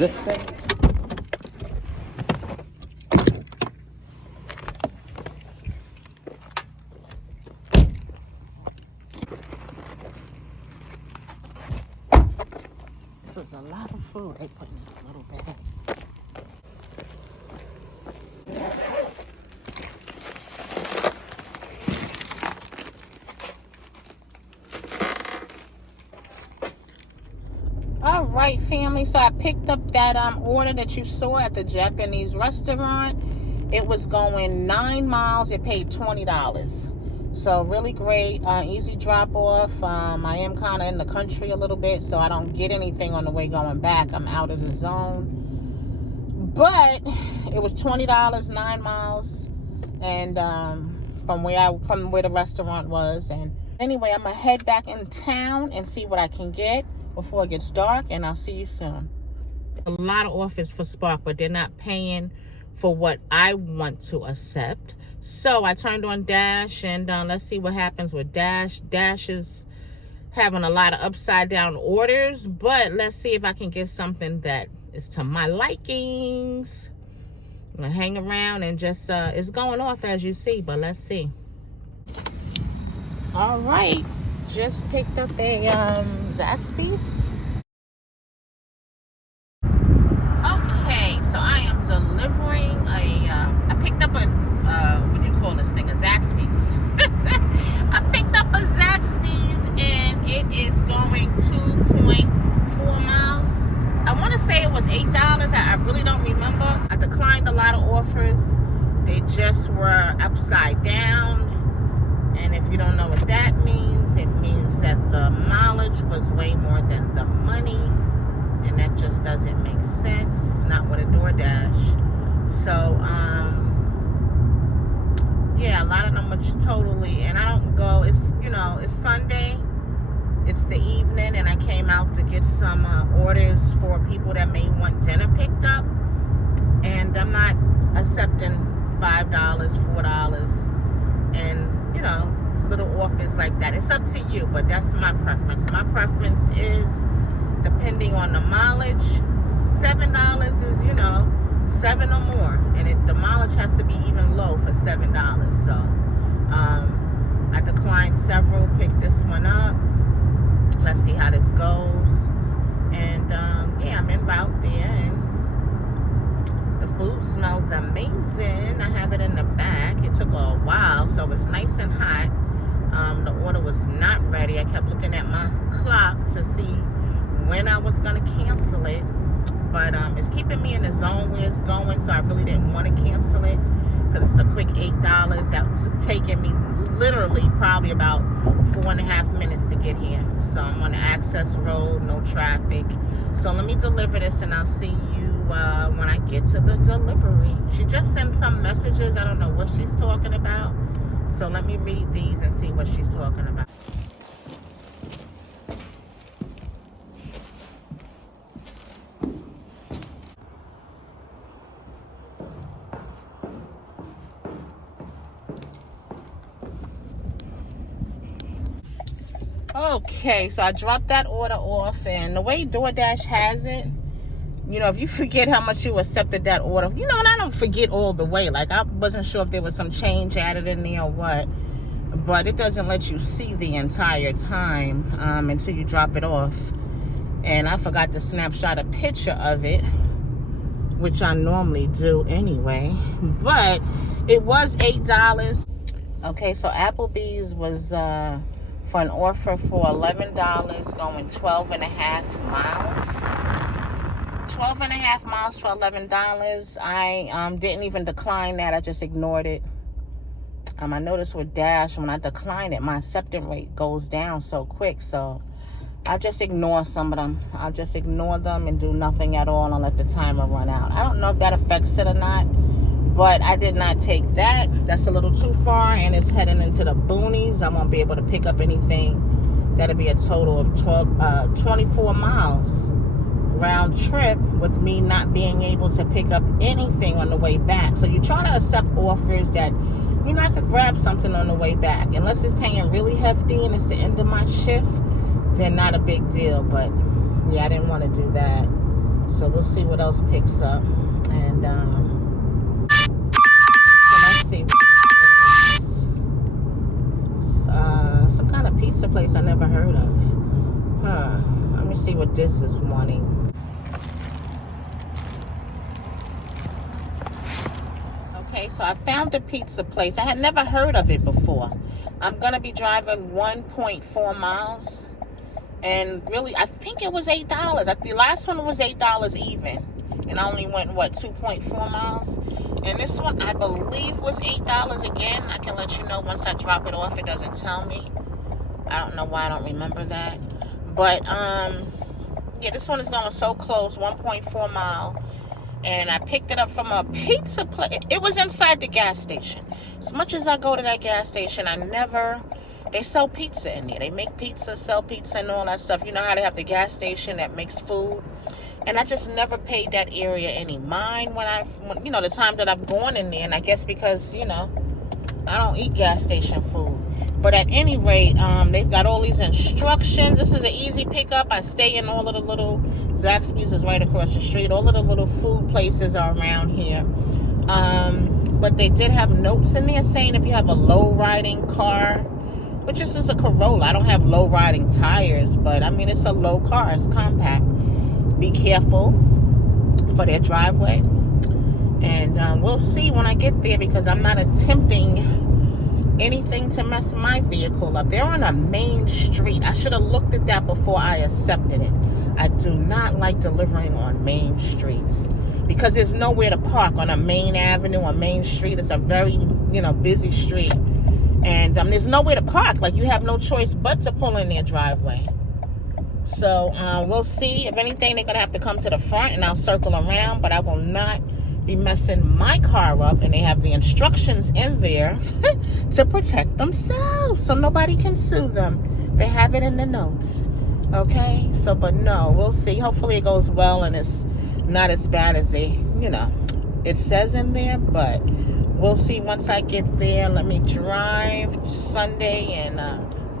this thing? So it's a lot of food they put in this little bag. All right, family. So I picked up that order that you saw at the Japanese restaurant. It was going 9 miles. It paid $20. So really great, easy drop off. I am kind of in the country a little bit, so I don't get anything on the way going back. I'm out of the zone. But it was $20, 9 miles, and from where the restaurant was. And anyway, I'm gonna head back in town and see what I can get before it gets dark, and I'll see you soon. A lot of offers for Spark, but they're not paying for what I want to accept. So I turned on Dash, and let's see what happens with Dash. Dash is having a lot of upside down orders, but let's see if I can get something that is to my likings. I'm gonna hang around and just it's going off as you see, but let's see. All right, just picked up a Zaxby's. Okay, so I am delivering I picked up a what do you call this thing, a Zaxby's. I picked up a Zaxby's, and it is going 2.4 miles. I want to say it was $8. I really don't remember. I declined a lot of offers. They just were upside down. And if you don't know what that means, it means that the mileage was way more than the money. And that just doesn't make sense. Not with a DoorDash. So, yeah, a lot of them are just totally, and I don't go, it's, you know, it's Sunday, it's the evening, and I came out to get some orders for people that may want dinner picked up, and I'm not accepting $5, $4, and, you know, little offers like that. It's up to you, but that's my preference. My preference is, depending on the mileage, $7 is, you know, 7 or more, and the mileage has to be even low for $7. So I declined several, picked this one up. Let's see how this goes. And yeah, I'm en route there, and the food smells amazing. I have it in the bag. It took a while, so it's nice and hot. The order was not ready. I kept looking at my clock to see when I was gonna cancel it. But it's keeping me in the zone where it's going, so I really didn't want to cancel it because it's a quick $8. That's taking me literally probably about 4.5 minutes to get here. So I'm on the access road, no traffic. So let me deliver this, and I'll see you when I get to the delivery. She just sent some messages. I don't know what she's talking about. So let me read these and see what she's talking about. Okay, so I dropped that order off, and the way DoorDash has it, you know, if you forget how much you accepted that order, you know, and I don't forget all the way. Like, I wasn't sure if there was some change added in there or what, but it doesn't let you see the entire time until you drop it off. And I forgot to snapshot a picture of it, which I normally do anyway, but it was $8. Okay, so Applebee's was for an offer for $11, going 12.5 miles. 12.5 miles for $11. I didn't even decline that. I just ignored it. I noticed with Dash, when I decline it, my acceptance rate goes down so quick. So I just ignore some of them. I'll just ignore them and do nothing at all and let the timer run out. I don't know if that affects it or not, but I did not take that. That's a little too far, and it's heading into the boonies. I won't be able to pick up anything. That'll be a total of 24 miles round trip with me not being able to pick up anything on the way back. So you try to accept offers that, you know, I could grab something on the way back. Unless it's paying really hefty and it's the end of my shift, then not a big deal. But yeah, I didn't want to do that. So we'll see what else picks up. And so let's see. Some kind of pizza place I never heard of. Let me see what this is wanting. Okay, so I found a pizza place. I had never heard of it before. I'm going to be driving 1.4 miles. And really, I think it was $8. The last one was $8 even. And I only went, 2.4 miles? And this one, I believe, was $8 again. I can let you know once I drop it off. It doesn't tell me. I don't know why I don't remember that. But, yeah, this one is going so close, 1.4 mile. And I picked it up from a pizza place. It was inside the gas station. As much as I go to that gas station, they sell pizza in there. They make pizza, sell pizza, and all that stuff. You know how they have the gas station that makes food? And I just never paid that area any mind when the time that I've gone in there. And I guess because, I don't eat gas station food. But at any rate, they've got all these instructions. This is an easy pickup. I stay in all of the little, Zaxby's is right across the street. All of the little food places are around here. But they did have notes in there saying if you have a low-riding car, which this is a Corolla. I don't have low-riding tires, but, I mean, it's a low car. It's compact. Be careful for their driveway. And we'll see when I get there because I'm not attempting anything to mess my vehicle up. They're on a main street. I should have looked at that before I accepted it. I do not like delivering on main streets because there's nowhere to park on a main avenue, a main street. It's a very, busy street. And there's nowhere to park. Like, you have no choice but to pull in their driveway. So we'll see. If anything, they're going to have to come to the front and I'll circle around. But I will not be messing my car up. And they have the instructions in there to protect themselves so nobody can sue them. They have it in the notes. Okay? So, but no, we'll see. Hopefully it goes well and it's not as bad as it says in there. But we'll see once I get there. Let me drive Sunday, and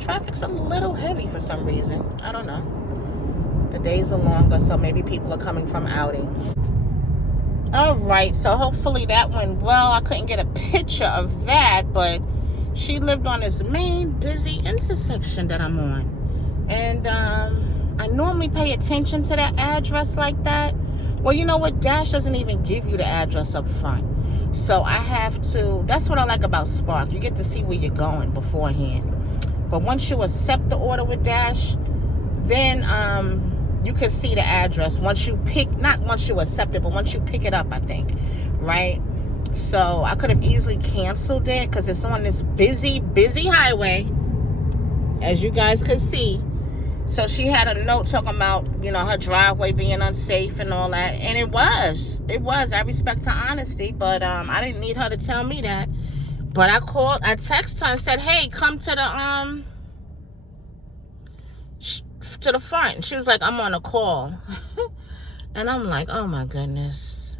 traffic's a little heavy for some reason. I don't know. The days are longer, so maybe people are coming from outings. All right, so hopefully that went well. I couldn't get a picture of that, but she lived on this main busy intersection that I'm on. And I normally pay attention to that address like that. Well, you know what? Dash doesn't even give you the address up front. So I have to, that's what I like about Spark. You get to see where you're going beforehand. But once you accept the order with Dash, then you can see the address. Once you pick, not once you accept it, but once you pick it up, I think, right? So I could have easily canceled it because it's on this busy highway, as you guys could see. So she had a note talking about, her driveway being unsafe and all that. And it was. I respect her honesty, but I didn't need her to tell me that. But I texted her and said, hey, come to the front. And she was like, I'm on a call. And I'm like, oh my goodness.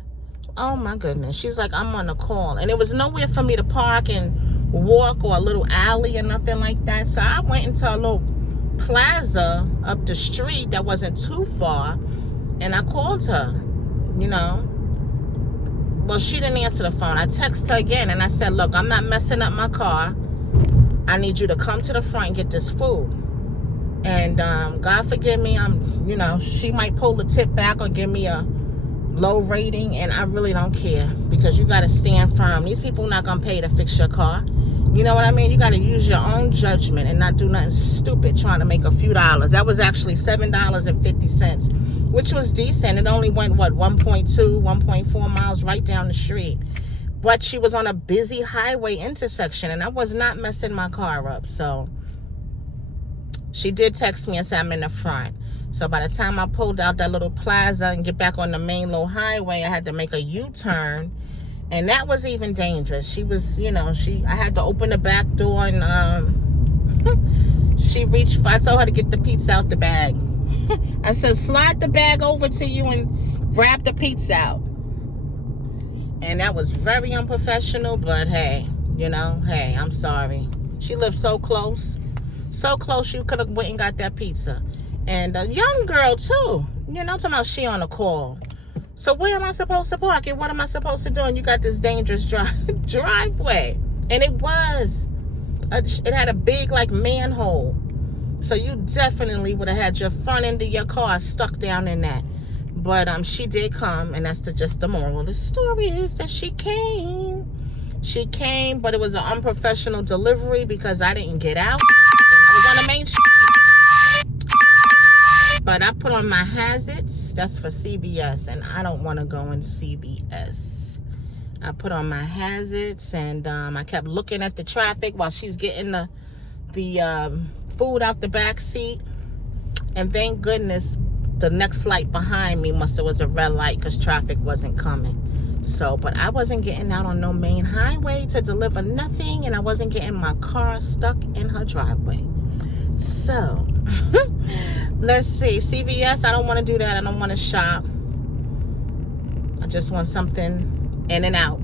She's like, I'm on a call. And there was nowhere for me to park and walk or a little alley or nothing like that. So I went into a little plaza up the street that wasn't too far, and I called her. Well, she didn't answer the phone. I texted her again and I said, look, I'm not messing up my car. I need you to come to the front and get this food. And God forgive me, she might pull the tip back or give me a low rating, and I really don't care because you got to stand firm. These people not going to pay to fix your car. You know what I mean? You got to use your own judgment and not do nothing stupid trying to make a few dollars. That was actually $7.50, which was decent. It only went, 1.2, 1.4 miles right down the street. But she was on a busy highway intersection, and I was not messing my car up. So she did text me and say I'm in the front. So by the time I pulled out that little plaza and get back on the main little highway, I had to make a U-turn. And that was even dangerous. She was, I had to open the back door, and I told her to get the pizza out the bag. I said, slide the bag over to you and grab the pizza out. And that was very unprofessional, but hey, I'm sorry. She lived so close you could have went and got that pizza. And a young girl too, You know, I'm talking about she on a call. So where am I supposed to park and what am I supposed to do? And you got this dangerous driveway. And it had a big like manhole. So you definitely would have had your front end of your car stuck down in that. But she did come, and that's just the moral of the story is that she came. She came, but it was an unprofessional delivery because I didn't get out. And I was on the main street. But I put on my hazards. That's for CVS, and I don't want to go in CVS. I put on my hazards, and I kept looking at the traffic while she's getting the food out the back seat. And thank goodness the next light behind me was a red light because traffic wasn't coming. So, but I wasn't getting out on no main highway to deliver nothing, and I wasn't getting my car stuck in her driveway. So, let's see. CVS, I don't want to do that. I don't want to shop. I just want something in and out.